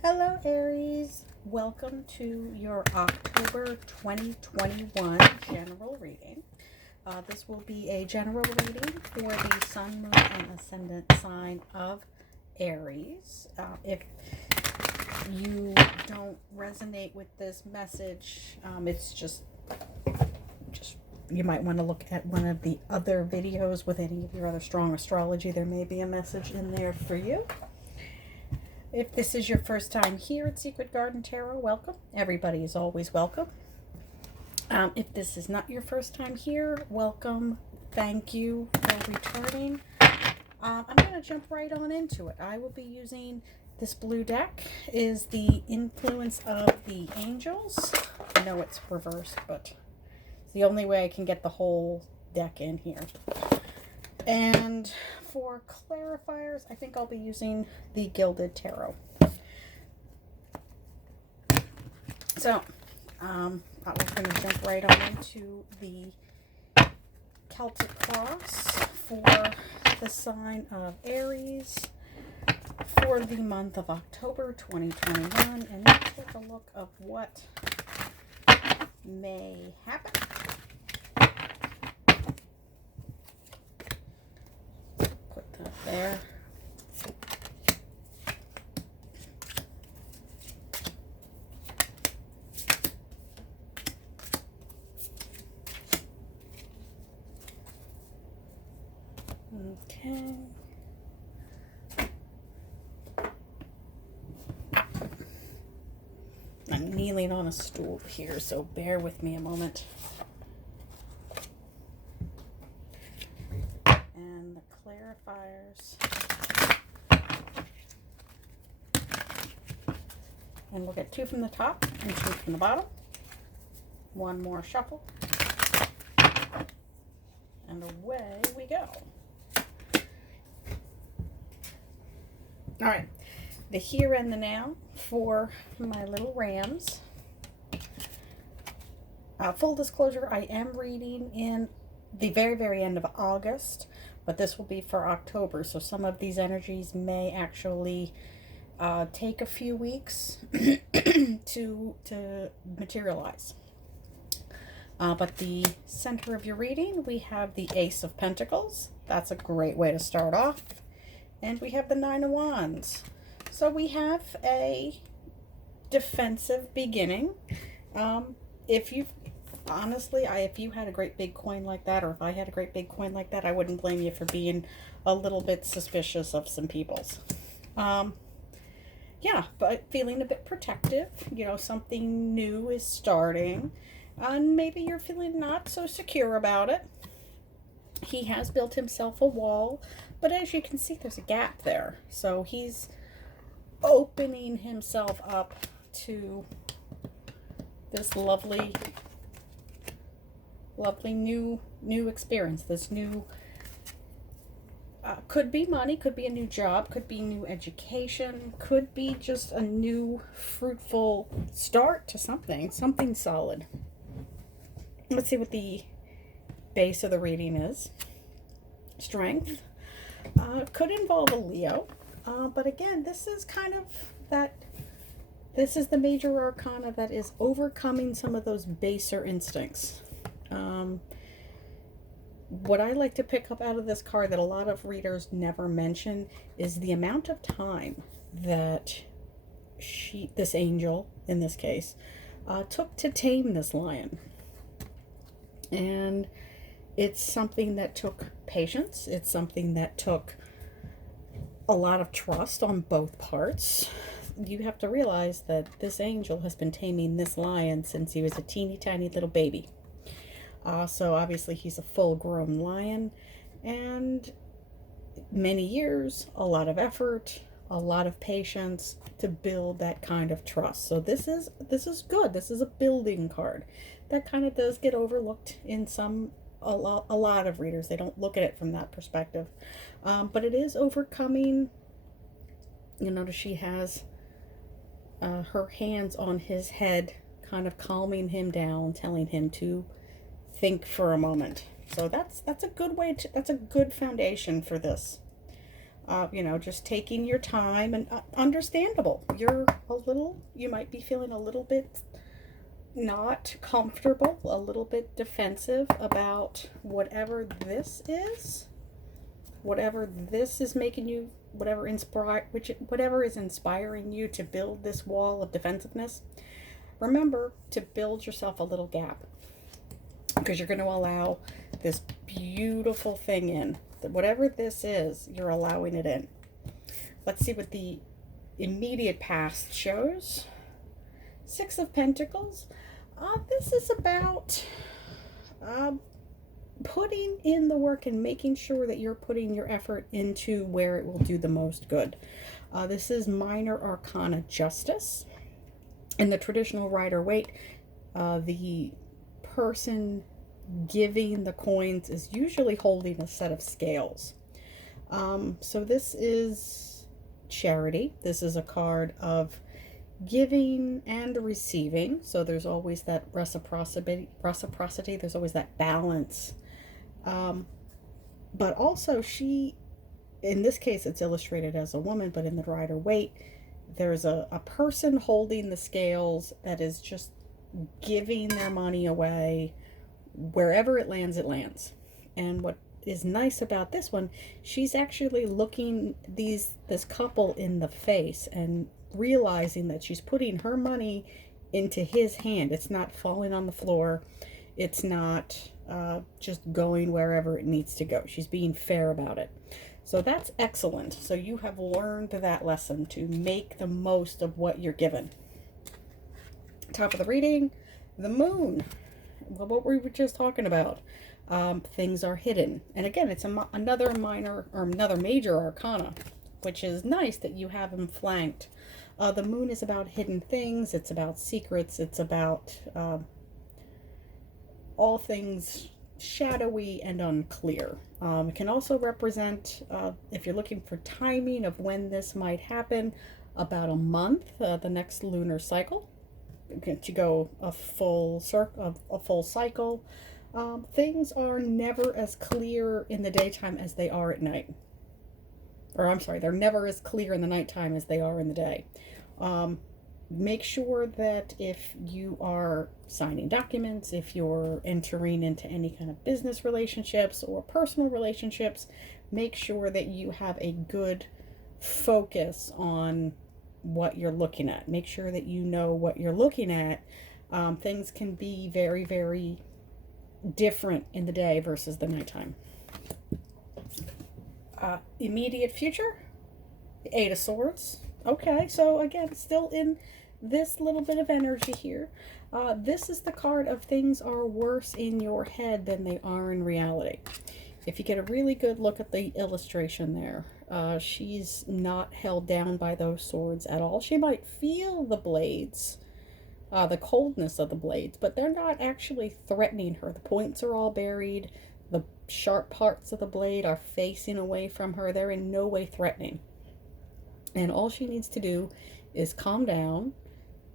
Hello Aries, welcome to your October 2021 general reading. This will be a general reading for the Sun, Moon, and Ascendant sign of Aries. If you don't resonate with this message, it's just you might want to look at one of the other videos with any of your other strong astrology. There may be a message in there for you. If this is your first time here at Secret Garden Tarot, welcome. Everybody is always welcome. If this is not your first time here, welcome. Thank you for returning. I'm going to jump right on into it. I will be using this blue deck. Is the influence of the angels. I know it's reversed, but it's the only way I can get the whole deck in here. And for clarifiers, I think I'll be using the Gilded Tarot. So, we're going to jump right on into the Celtic Cross for the sign of Aries for the month of October 2021. And let's take a look of what may happen. There. Okay. I'm kneeling on a stool here, so bear with me a moment. And the clarifiers. And we'll get two from the top and two from the bottom. One more shuffle. And away we go. All right, the here and the now for my little rams. Full disclosure, I am reading in the very, very end of August, but this will be for October. So some of these energies may actually take a few weeks to materialize. But the center of your reading, we have the Ace of Pentacles. That's a great way to start off. And we have the Nine of Wands. So we have a defensive beginning. If you had a great big coin like that, or if I had a great big coin like that, I wouldn't blame you for being a little bit suspicious of some people's. Yeah, but feeling a bit protective. You know, something new is starting. And maybe you're feeling not so secure about it. He has built himself a wall, but as you can see, there's a gap there. So he's opening himself up to this lovely new experience. This new could be money, could be a new job, could be new education, could be just a new fruitful start to something solid. Let's see what the base of the reading is. Strength. Could involve a Leo. But again, this is kind of this is the major arcana that is overcoming some of those baser instincts. What I like to pick up out of this card that a lot of readers never mention is the amount of time that this angel, in this case, took to tame this lion. And it's something that took patience. It's something that took a lot of trust on both parts. You have to realize that this angel has been taming this lion since he was a teeny tiny little baby. So obviously he's a full-grown lion, and many years, a lot of effort, a lot of patience to build that kind of trust. So this is good. This is a building card. That kind of does get overlooked in a lot of readers. They don't look at it from that perspective. But it is overcoming. You notice she has her hands on his head, kind of calming him down, telling him to think for a moment. So that's a good way to, that's a good foundation for this. You know, just taking your time, and understandable. You might be feeling a little bit not comfortable, a little bit defensive about whatever this is making you, whatever is inspiring you to build this wall of defensiveness. Remember to build yourself a little gap, because you're going to allow this beautiful thing in. Whatever this is, you're allowing it in. Let's see what the immediate past shows. Six of Pentacles. This is about putting in the work and making sure that you're putting your effort into where it will do the most good. This is Minor Arcana Justice. In the traditional Rider-Waite, the person giving the coins is usually holding a set of scales. So this is charity. This is a card of giving and receiving. So there's always that reciprocity. There's always that balance. But also in this case, it's illustrated as a woman, but in the Rider-Waite, there's a person holding the scales that is just giving their money away. Wherever it lands, it lands. And what is nice about this one, she's actually looking this couple in the face and realizing that she's putting her money into his hand. It's not falling on the floor. It's not just going wherever it needs to go. She's being fair about it. So that's excellent. So you have learned that lesson, to make the most of what you're given. Top of the reading, the moon. Well, what we were just talking about. Things are hidden. And again, it's another major arcana, which is nice that you have them flanked. The moon is about hidden things. It's about secrets. It's about all things shadowy and unclear. It can also represent, if you're looking for timing of when this might happen, about a month, the next lunar cycle, to go a full cycle. Things are never as clear in the daytime as they are at night. Or I'm sorry, they're never as clear in the nighttime as they are in the day. Make sure that if you are signing documents, if you're entering into any kind of business relationships or personal relationships, make sure that you have a good focus on what you're looking at. Make sure that you know what you're looking at. Things can be very, very different in the day versus the nighttime. Immediate future, the Eight of Swords. Okay, so again, still in this little bit of energy here. This is the card of things are worse in your head than they are in reality. If you get a really good look at the illustration there, she's not held down by those swords at all. She might feel the blades, the coldness of the blades, but they're not actually threatening her. The points are all buried. The sharp parts of the blade are facing away from her. They're in no way threatening. And all she needs to do is calm down,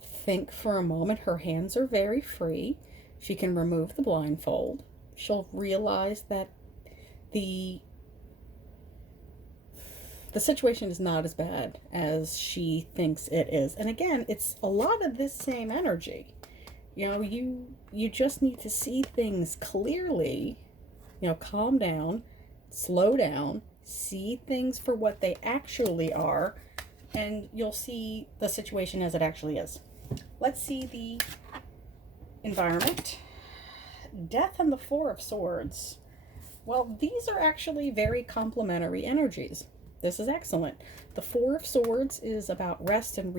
think for a moment. Her hands are very free. She can remove the blindfold. She'll realize that the situation is not as bad as she thinks it is. And again, it's a lot of this same energy. You know, you just need to see things clearly. You know, calm down, slow down, see things for what they actually are, and you'll see the situation as it actually is. Let's see the environment. Death and the Four of Swords. Well, these are actually very complementary energies. This is excellent. The Four of Swords is about rest and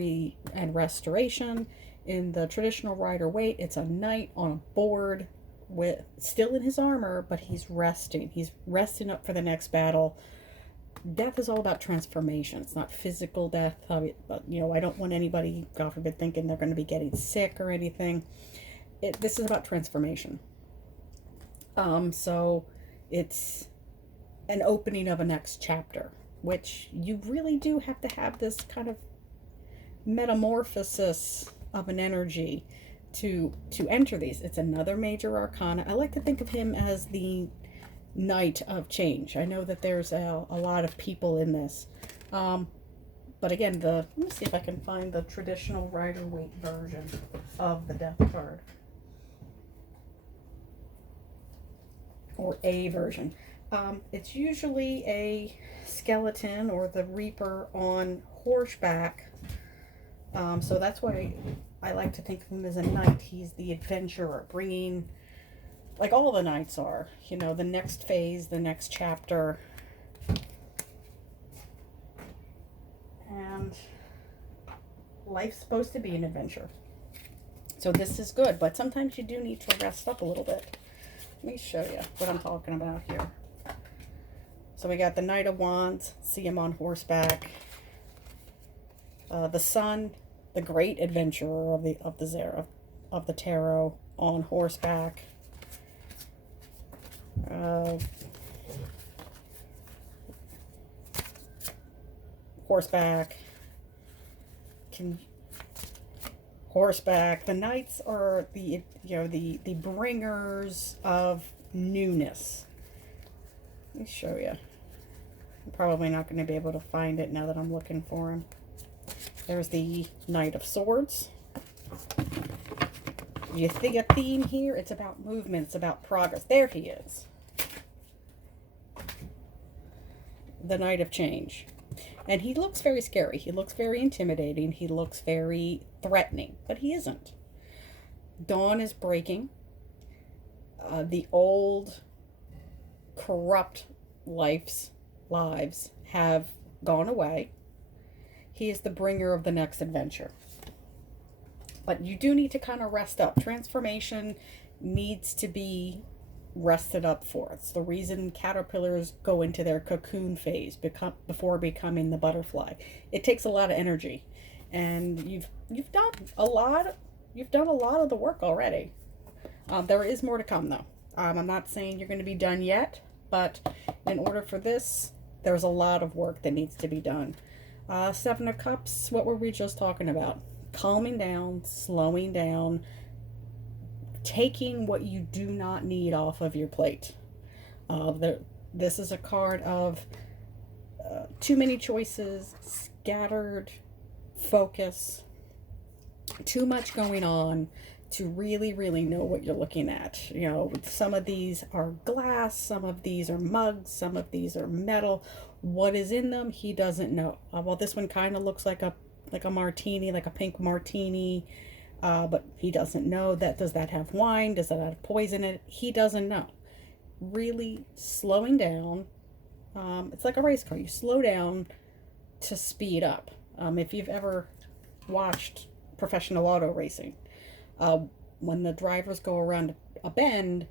restoration. In the traditional Rider-Waite, it's a knight on a board, still in his armor, but he's resting. He's resting up for the next battle. Death is all about transformation. It's not physical death. But, you know, I don't want anybody, God forbid, thinking they're going to be getting sick or anything. This is about transformation. So it's an opening of a next chapter, which you really do have to have this kind of metamorphosis of an energy to enter these. It's another major arcana. I like to think of him as the Knight of Change. I know that there's a lot of people in this. But again, let me see if I can find the traditional Rider-Waite version of the Death card. Or a version. It's usually a skeleton or the Reaper on horseback. So that's why I like to think of him as a knight. He's the adventurer, bringing, like all the knights are, you know, the next phase, the next chapter. And life's supposed to be an adventure. So this is good, but sometimes you do need to rest up a little bit. Let me show you what I'm talking about here. So we got the Knight of Wands, see him on horseback. The Sun, the great adventurer of the tarot, on horseback. Horseback. Horseback. The knights are the bringers of newness. Let me show you. I'm probably not going to be able to find it now that I'm looking for him. There's the Knight of Swords. You think a theme here? It's about movement. It's about progress. There he is. The Knight of Change. And he looks very scary. He looks very intimidating. He looks very threatening. But he isn't. Dawn is breaking. The old, corrupt lives have gone away. He is the bringer of the next adventure. But you do need to kind of rest up. Transformation needs to be rested up for. It's the reason caterpillars go into their cocoon phase before becoming the butterfly. It takes a lot of energy, and you've done a lot of the work already. There is more to come though. I'm not saying you're going to be done yet, but in order for this, there's a lot of work that needs to be done. Seven of Cups, what were we just talking about? Calming down, slowing down, taking what you do not need off of your plate. This is a card of too many choices, scattered focus, too much going on to really, really know what you're looking at. You know, some of these are glass, some of these are mugs, some of these are metal. What is in them, he doesn't know. Well, this one kind of looks like a martini, like a pink martini. But he doesn't know that. Does that have wine? Does that have poison in it? He doesn't know. Really slowing down. It's like a race car. You slow down to speed up. If you've ever watched professional auto racing, when the drivers go around a bend,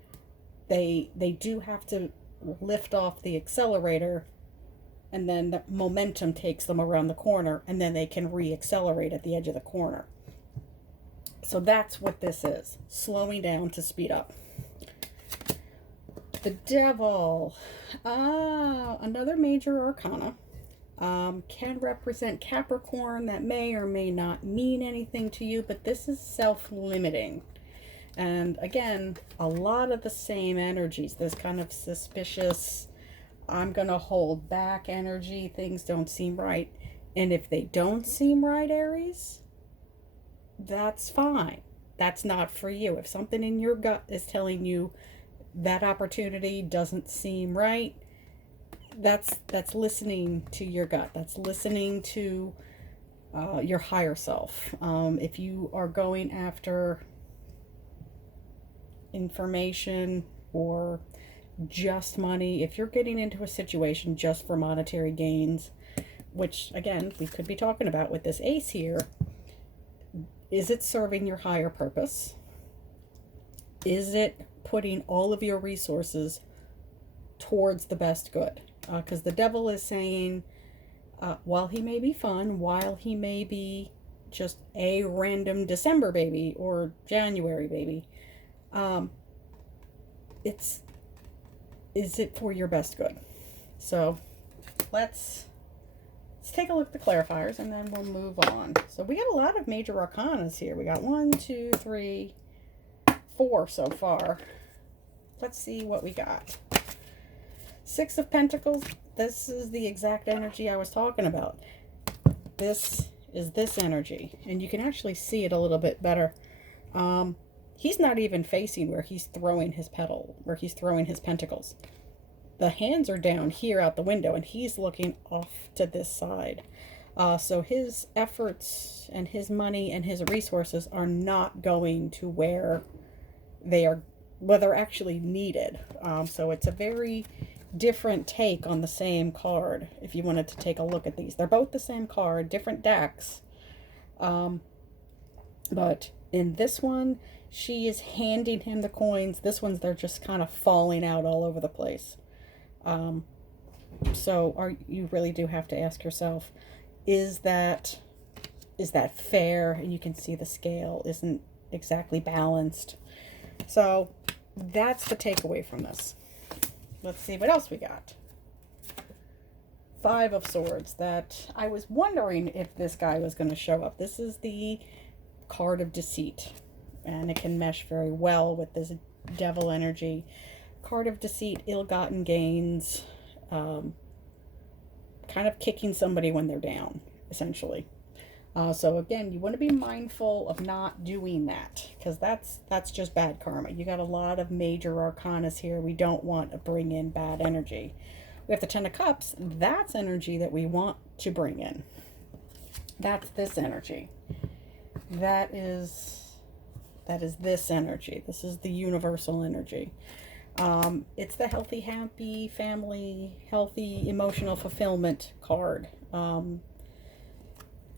they do have to lift off the accelerator, and then the momentum takes them around the corner, and then they can re-accelerate at the edge of the corner. So that's what this is. Slowing down to speed up. The Devil. Another major arcana. Can represent Capricorn. That may or may not mean anything to you, but this is self-limiting. And again, a lot of the same energies. This kind of suspicious, I'm going to hold back energy. Things don't seem right. And if they don't seem right, Aries, that's fine. That's not for you. If something in your gut is telling you that opportunity doesn't seem right, that's listening to your gut. That's listening to your higher self. If you are going after information or just money, if you're getting into a situation just for monetary gains, which again we could be talking about with this ace here, is it serving your higher purpose? Is it putting all of your resources towards the best good? Because the Devil is saying, while he may be fun, while he may be just a random December baby or January baby, is it for your best good? So let's take a look at the clarifiers, and then we'll move on. So we got a lot of major arcanas here. We got 1, 2, 3, 4 so far. Let's see what we got. Six of Pentacles, this is the exact energy I was talking about. This is this energy, and you can actually see it a little bit better. He's not even facing where he's throwing his pentacles. The hands are down here out the window, and he's looking off to this side. So his efforts and his money and his resources are not going to where they're actually needed. So it's a very different take on the same card. If you wanted to take a look at these, they're both the same card, different decks. But in this one, she is handing him the coins. This one's, they're just kind of falling out all over the place. So you really do have to ask yourself, is that fair? And you can see the scale isn't exactly balanced. So that's the takeaway from this. Let's see what else we got. Five of Swords. That I was wondering if this guy was going to show up. This is the card of deceit, and it can mesh very well with this devil energy. Card of deceit, ill-gotten gains, kind of kicking somebody when they're down, essentially. So again, you want to be mindful of not doing that, because that's just bad karma. You got a lot of major arcanas here. We don't want to bring in bad energy. We have the Ten of Cups. That's energy that we want to bring in. That's this energy. That is this energy. This is the universal energy. It's the healthy, happy family, healthy, emotional fulfillment card.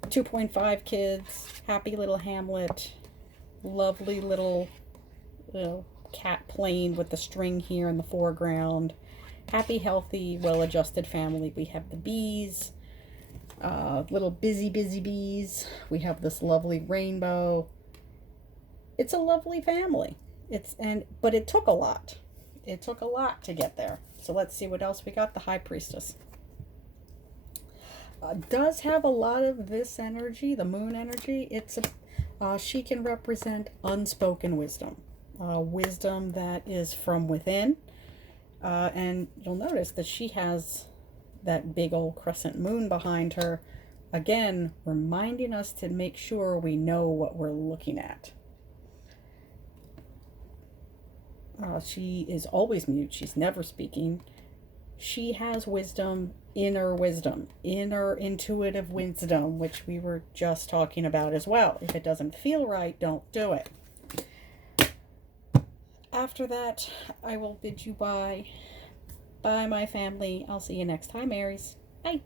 2.5 kids, happy little hamlet, lovely little cat playing with the string here in the foreground. Happy, healthy, well-adjusted family. We have the bees, little busy bees. We have this lovely rainbow. It's a lovely family. But it took a lot. It took a lot to get there. So let's see what else we got. The High Priestess. Does have a lot of this energy, the moon energy. She can represent unspoken wisdom, wisdom that is from within. And you'll notice that she has that big old crescent moon behind her, again reminding us to make sure we know what we're looking at. She is always mute. She's never speaking. She has wisdom, inner intuitive wisdom, which we were just talking about as well. If it doesn't feel right, don't do it. After that, I will bid you bye. Bye, my family. I'll see you next time, Aries. Bye.